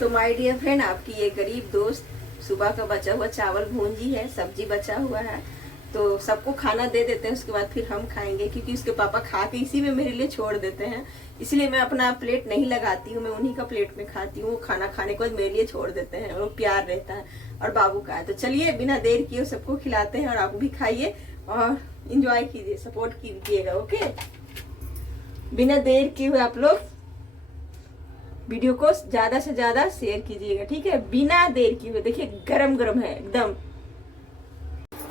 तो my dear friend, आपकी ये गरीब दोस्त सुबह का बचा हुआ चावल भूंजी है, सब्जी बचा हुआ है, तो सबको खाना दे देते हैं। उसके बाद फिर हम खाएंगे, क्योंकि उसके पापा खा के इसी में मेरे लिए छोड़ देते हैं। इसलिए मैं अपना प्लेट नहीं लगाती हूँ, मैं उन्हीं का प्लेट में खाती हूँ। खाना खाने के बाद मेरे लिए छोड़ देते हैं, वो प्यार रहता है। और बाबू का है, तो चलिए बिना देर किए सबको खिलाते हैं और आप भी खाइए और इंजॉय कीजिए, सपोर्ट कीजिएगा। ओके, बिना देर किए हुए आप लोग वीडियो को ज्यादा से ज्यादा शेयर कीजिएगा, ठीक है? बिना देर किए हुए। देखिए गरम गरम है एकदम।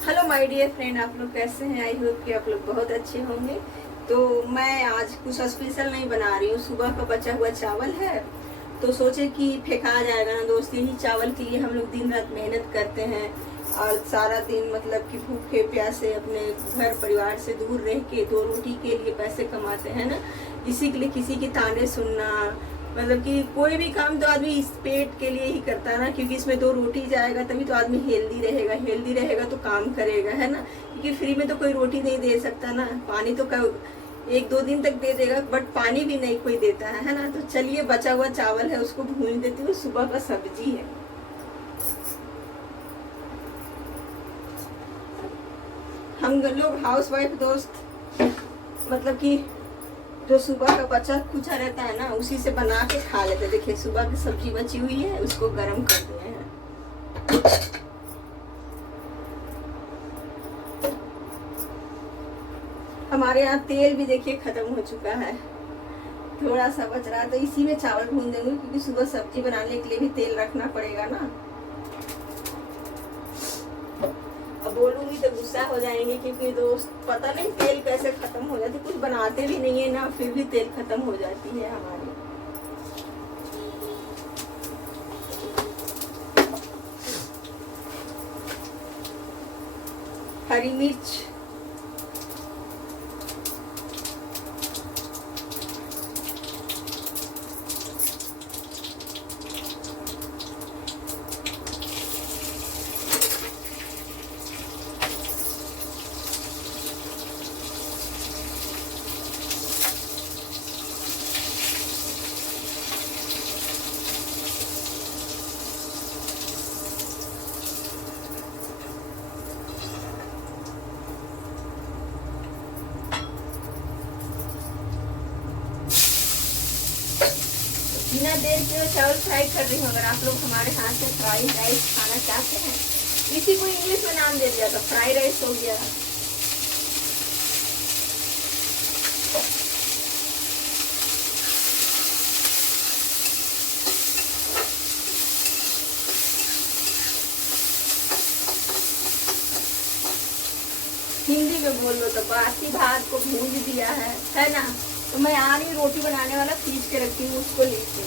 हेलो माय डियर फ्रेंड, आप लोग कैसे हैं? आई होप कि आप लोग बहुत अच्छे होंगे। तो मैं आज कुछ स्पेशल नहीं बना रही हूँ। सुबह का बचा हुआ चावल है, तो सोचे कि फेंका जाएगा ना दोस्त, यही चावल के लिए हम लोग दिन रात मेहनत करते हैं और सारा दिन मतलब कि भूखे प्यासे अपने घर परिवार से दूर रह के 2 रोटी के लिए पैसे कमाते हैं ना। इसी के लिए किसी की ताने सुनना, मतलब कि कोई भी काम तो आदमी इस पेट के लिए ही करता है ना, क्योंकि इसमें 2 रोटी जाएगा तभी तो आदमी हेल्दी रहेगा। हेल्दी रहेगा तो काम करेगा, है ना? क्योंकि फ्री में तो कोई रोटी नहीं दे सकता ना। पानी तो 1-2 दिन तक दे देगा, बट पानी भी नहीं कोई देता है ना? तो चलिए बचा हुआ चावल है उसको भून देती हूँ। सुबह का सब्जी है। हम लोग हाउस वाइफ दोस्त, मतलब कि जो सुबह का बचा कुचा रहता है ना, उसी से बना के खा लेते। देखिए सुबह की सब्जी बची हुई है, उसको गरम कर दिए हैं। हमारे यहाँ तेल भी देखिए खत्म हो चुका है, थोड़ा सा बच रहा है, तो इसी में चावल भून देंगे, क्योंकि सुबह सब्जी बनाने के लिए भी तेल रखना पड़ेगा ना। अब बोलूंगी तो गुस्सा हो जाएंगे, क्योंकि दोस्त पता नहीं तेल कैसे खत्म हो जाती। कुछ बनाते भी नहीं है ना, फिर भी तेल खत्म हो जाती है हमारी। हरी मिर्च, बिना देर के चावल फ्राई कर रही हूँ। अगर आप लोग हमारे हाथ से फ्राई राइस खाना चाहते हैं, इसी को इंग्लिश में नाम दे दिया, तो फ्राई राइस हो गया। हिंदी में बोल लो तो बासी भात को भून दिया है ना? तो मैं आ रही रोटी बनाने वाला खींच के रखी हूँ, उसको लेके।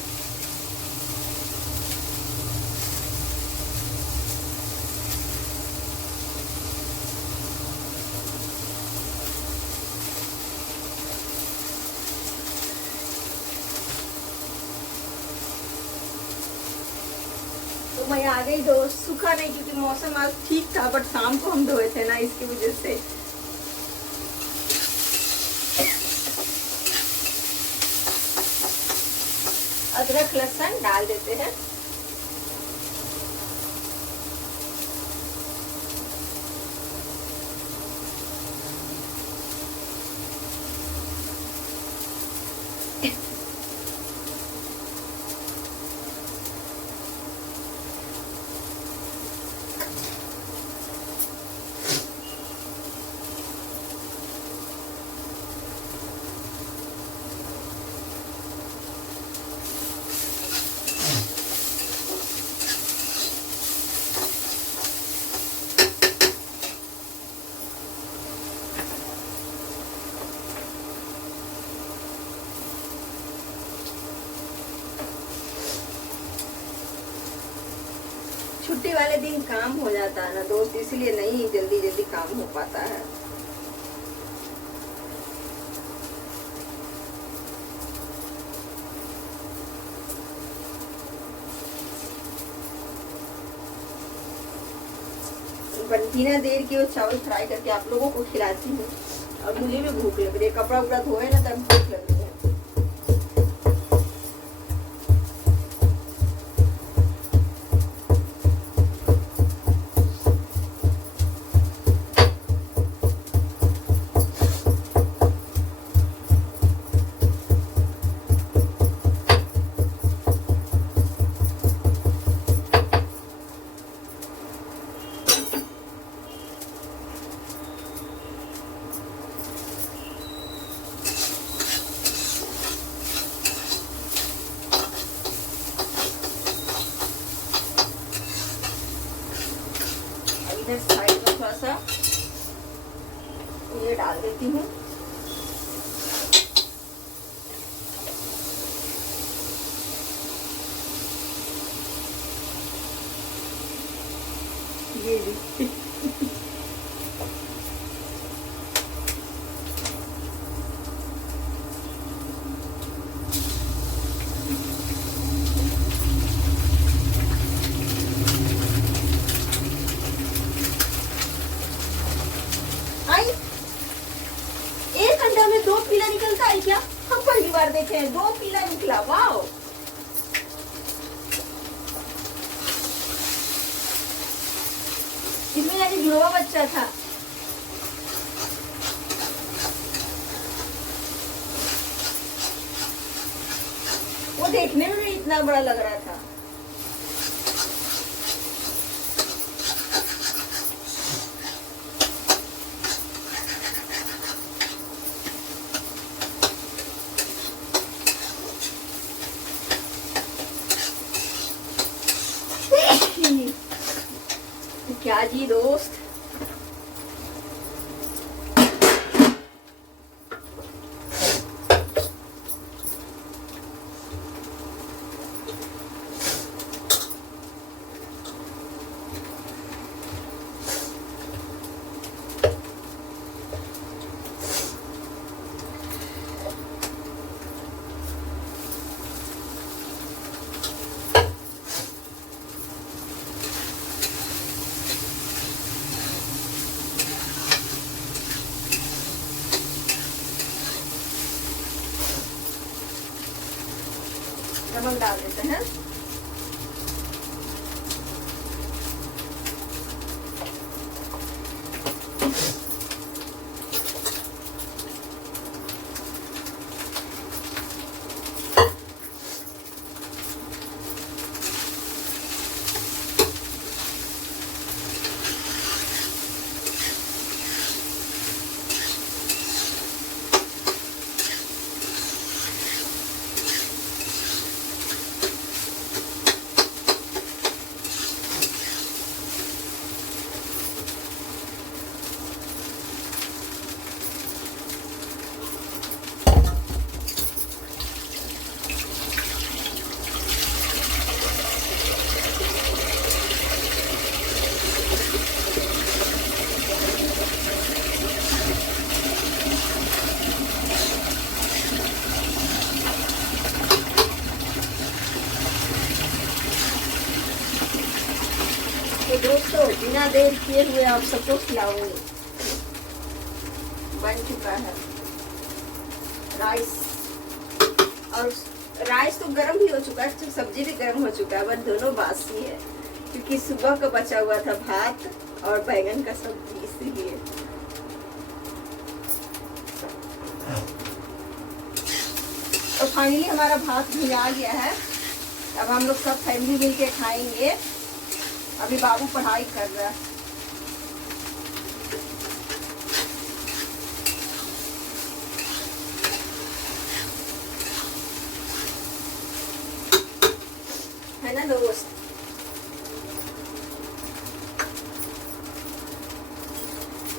तो मैं आ गई दोस्त। सूखा नहीं, क्योंकि मौसम आज ठीक था, बट शाम को हम धोए थे ना, इसकी वजह से। अदरक लहसुन डाल देते हैं। छुट्टी वाले दिन काम हो जाता है ना दोस्त, इसलिए नहीं जल्दी जल्दी काम हो पाता है। बिना देर के वो चावल फ्राई करके आप लोगों को खिलाती हूँ। और मुझे भी भूख लग रही है, कपड़ा उपड़ा धोए ना तब भूख लग रही है। ये भी आई। 1 घंटा में 2 पीला निकलता है क्या? हम पहली बार देखे हैं 2 पीला निकला। वाओ, इसमें यानी जुड़वा बच्चा था। वो देखने में भी इतना बड़ा लग रहा था। क्या जी दोस्त, नमक डाल देते हैं। तो दोस्तों बिना देर किए हुए आप सबको खिलाऊंगी। बन चुका है राइस, और राइस तो गर्म भी हो चुका है, सब्जी भी गर्म हो चुका है, बस दोनों बासी है क्योंकि सुबह का बचा हुआ था भात और बैंगन का सब्जी, इसीलिए। तो फाइनली हमारा भात भी आ गया है। अब हम लोग सब फैमिली मिलके खाएंगे। अभी बाबू पढ़ाई कर रहा है। है ना दोस्त?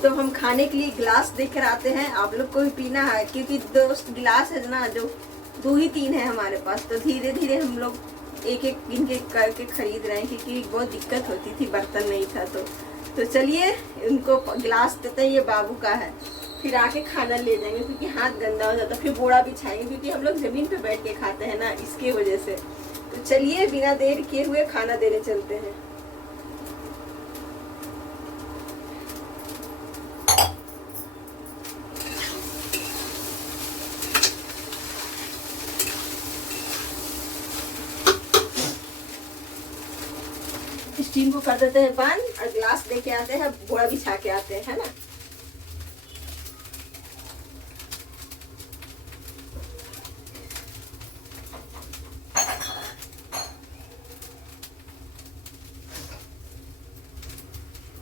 तो हम खाने के लिए गिलास देकर आते हैं, आप लोग को भी पीना है क्योंकि दोस्त गिलास है ना जो 2 ही 3 है हमारे पास, तो धीरे धीरे हम लोग एक एक इनके करके खरीद रहे हैं क्योंकि बहुत दिक्कत होती थी, बर्तन नहीं था। तो चलिए इनको गिलास देते हैं, ये बाबू का है, फिर आके खाना ले जाएंगे क्योंकि हाथ गंदा हो जाता, फिर बोरा बिछाएंगे क्योंकि हम लोग जमीन पे बैठ के खाते हैं ना, इसके वजह से। तो चलिए बिना देर किए हुए खाना देने चलते हैं। स्टीम को कर देते हैं बंद और गिलास लेके आते हैं, बोरा बिछा के आते हैं, है ना।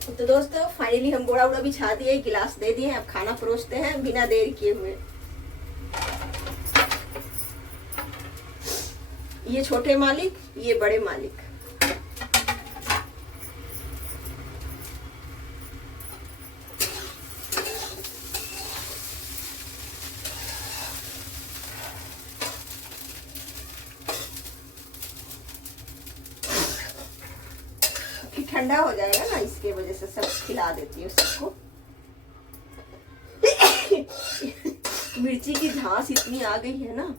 तो दोस्तों फाइनली हम बोरा उड़ा बिछा दिए, गिलास दे दिए, अब खाना परोसते हैं बिना देर किए हुए। ये छोटे मालिक, ये बड़े मालिक। ठंडा हो जाएगा ना, इसके वजह से सब खिला देती हूँ सबको। मिर्ची की झांस इतनी आ गई है ना।